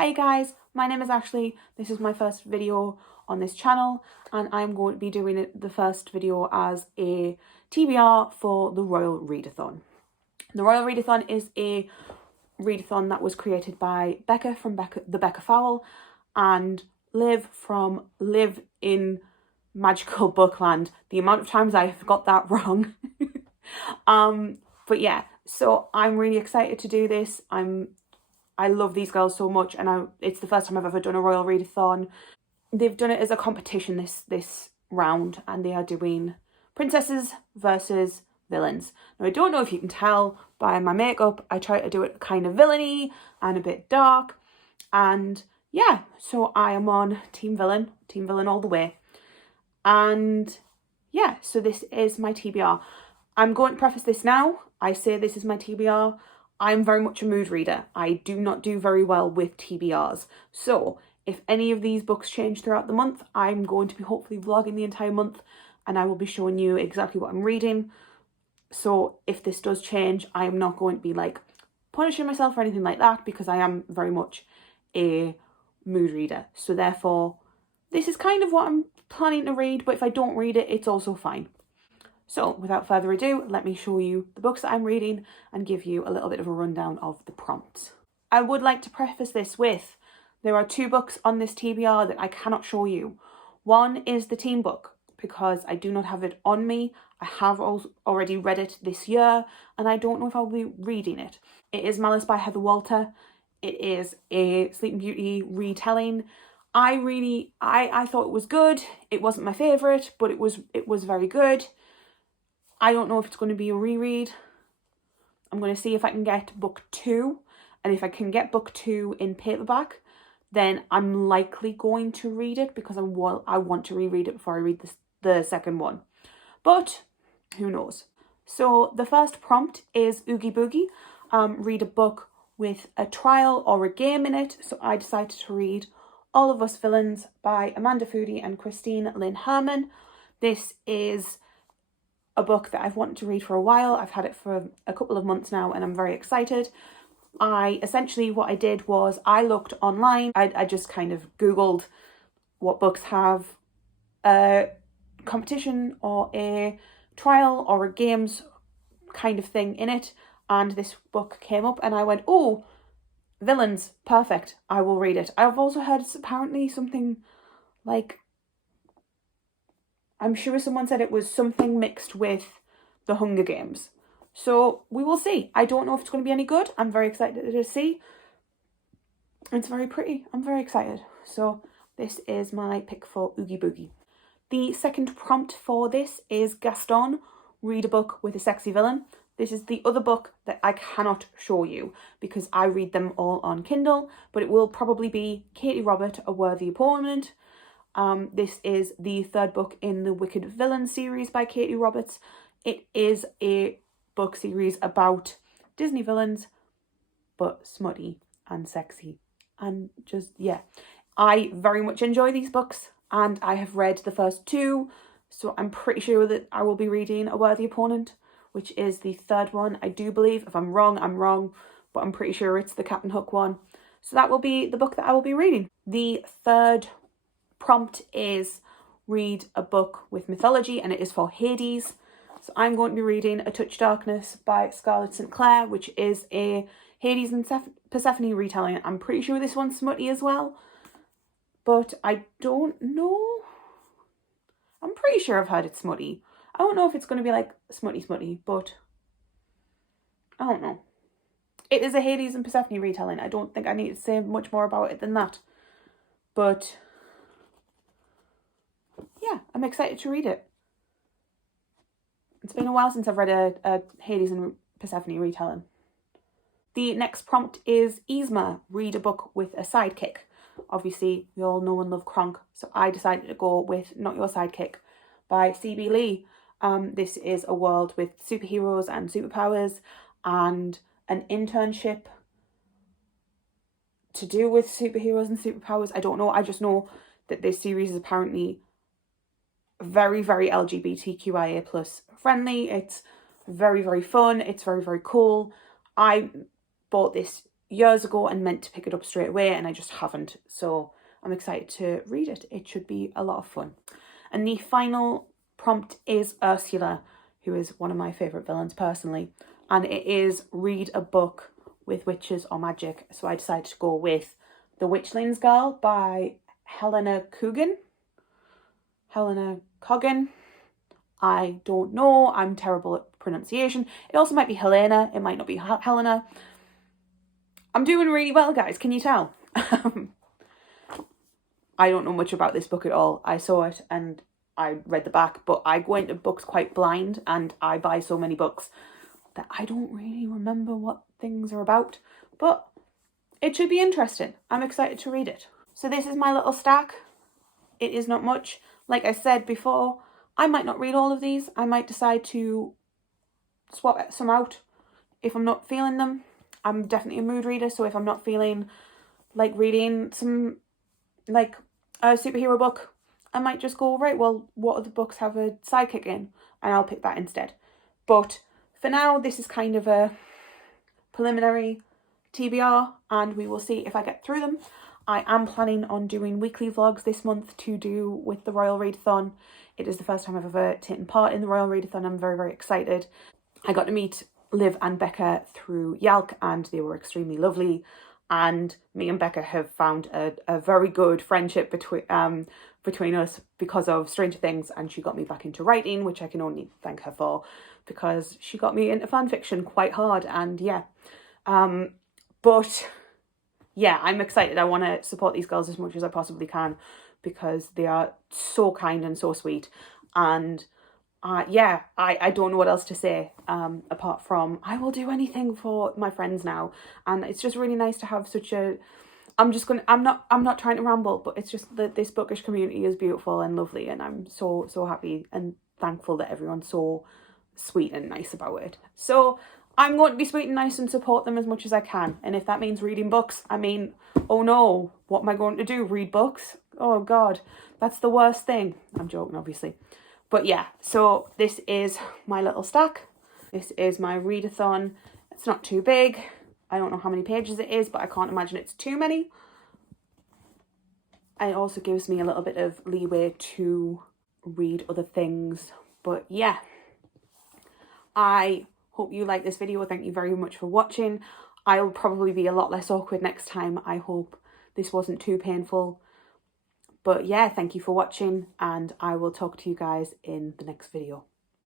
Hi guys, my name is Ashley. This is my first video on this channel and I'm going to be doing the first video as a TBR for the Royal Readathon. The Royal Readathon is a readathon that was created by Becca from the Becca Fowl and Liv from Live in Magical Bookland. The amount of times I've got that wrong. But yeah, so I'm really excited to do this. I love these girls so much, and it's the first time I've ever done a Royal Readathon. They've done it as a competition this round, and they are doing princesses versus villains. Now, I don't know if you can tell by my makeup, I try to do it kind of villainy and a bit dark. And yeah, so I am on Team Villain all the way. And yeah, so this is my TBR. I'm going to preface this now. I say this is my TBR. I'm very much a mood reader. I do not do very well with TBRs. So if any of these books change throughout the month, I'm going to be hopefully vlogging the entire month and I will be showing you exactly what I'm reading. So if this does change, I am not going to be like punishing myself or anything like that because I am very much a mood reader. So therefore, this is kind of what I'm planning to read, but if I don't read it, it's also fine. So without further ado, let me show you the books that I'm reading and give you a little bit of a rundown of the prompts. I would like to preface this with, there are two books on this TBR that I cannot show you. One is the teen book because I do not have it on me. I have already read it this year and I don't know if I'll be reading it. It is Malice by Heather Walter. It is a Sleeping Beauty retelling. I thought it was good. It wasn't my favourite, but it was very good. I don't know if it's going to be a reread. I'm going to see if I can get book 2. And if I can get book 2 in paperback, then I'm likely going to read it because I want to reread it before I read the second one. But who knows? So the first prompt is Oogie Boogie. Read a book with a trial or a game in it. So I decided to read All of Us Villains by Amanda Foody and Christine Lynn Herman. This is a book that I've wanted to read for a while. I've had it for a couple of months now and I'm very excited. Essentially what I did was I looked online. I just kind of Googled what books have a competition or a trial or a games kind of thing in it. And this book came up and I went, oh, villains, perfect. I will read it. I've also heard it's apparently something like, I'm sure someone said it was something mixed with the Hunger Games. So we will see. I don't know if it's going to be any good. I'm very excited to see. It's very pretty. I'm very excited. So this is my pick for Oogie Boogie. The second prompt for this is Gaston, read a book with a sexy villain. This is the other book that I cannot show you because I read them all on Kindle, but it will probably be Katie Robert, A Worthy Opponent. This is the third book in the Wicked Villain series by Katie Roberts. It is a book series about Disney villains, but smutty and sexy. And just, yeah. I very much enjoy these books and I have read the first 2. So I'm pretty sure that I will be reading A Worthy Opponent, which is the third one. I do believe, if I'm wrong, I'm wrong, but I'm pretty sure it's the Captain Hook one. So that will be the book that I will be reading. The third prompt is read a book with mythology and it is for Hades. So I'm going to be reading A Touch Darkness by Scarlett St. Clair, which is a Hades and Persephone retelling. I'm pretty sure this one's smutty as well, but I don't know. I'm pretty sure I've heard it's smutty. I don't know if it's going to be like smutty, but I don't know. It is a Hades and Persephone retelling. I don't think I need to say much more about it than that, but yeah, I'm excited to read it. It's been a while since I've read a Hades and Persephone retelling. The next prompt is Isma, read a book with a sidekick. Obviously, we all know and love Kronk, so I decided to go with Not Your Sidekick by C.B. Lee. This is a world with superheroes and superpowers and an internship to do with superheroes and superpowers. I don't know. I just know that this series is apparently very, very LGBTQIA plus friendly. It's very, very fun. It's very, very cool. I bought this years ago and meant to pick it up straight away, and I just haven't. So I'm excited to read it. It should be a lot of fun. And the final prompt is Ursula, who is one of my favourite villains personally. And it is read a book with witches or magic. So I decided to go with The Witchling's Girl by Helena Coogan. I don't know. I'm terrible at pronunciation. It also might be Helena. It might not be Helena. I'm doing really well, guys. Can you tell? I don't know much about this book at all. I saw it and I read the back, but I go into books quite blind, and I buy so many books that I don't really remember what things are about. But it should be interesting. I'm excited to read it. So this is my little stack. It is not much. Like I said before, I might not read all of these. I might decide to swap some out if I'm not feeling them. I'm definitely a mood reader, so if I'm not feeling like reading some, like, a superhero book, I might just go, right, well, what other books have a sidekick in? And I'll pick that instead. But for now, this is kind of a preliminary TBR, and we will see if I get through them. I am planning on doing weekly vlogs this month to do with the Royal Readathon. It is the first time I've ever taken part in the Royal Readathon. I'm very, very excited. I got to meet Liv and Becca through Yalk, and they were extremely lovely. And me and Becca have found a very good friendship between us because of Stranger Things, and she got me back into writing, which I can only thank her for, because she got me into fan fiction quite hard. And yeah, but yeah, I'm excited. I want to support these girls as much as I possibly can because they are so kind and so sweet. And yeah, I don't know what else to say apart from I will do anything for my friends now. And it's just really nice to have such a, I'm not trying to ramble, but it's just that this bookish community is beautiful and lovely, and I'm so happy and thankful that everyone's so sweet and nice about it. So I'm going to be sweet and nice and support them as much as I can. And if that means reading books, I mean, oh no, what am I going to do? Read books? Oh God, that's the worst thing. I'm joking, obviously. But yeah, so this is my little stack. This is my readathon. It's not too big. I don't know how many pages it is, but I can't imagine it's too many. And it also gives me a little bit of leeway to read other things. But yeah, I hope you like this video. Thank you very much for watching. I'll probably be a lot less awkward next time. I hope this wasn't too painful. But yeah, thank you for watching, and I will talk to you guys in the next video.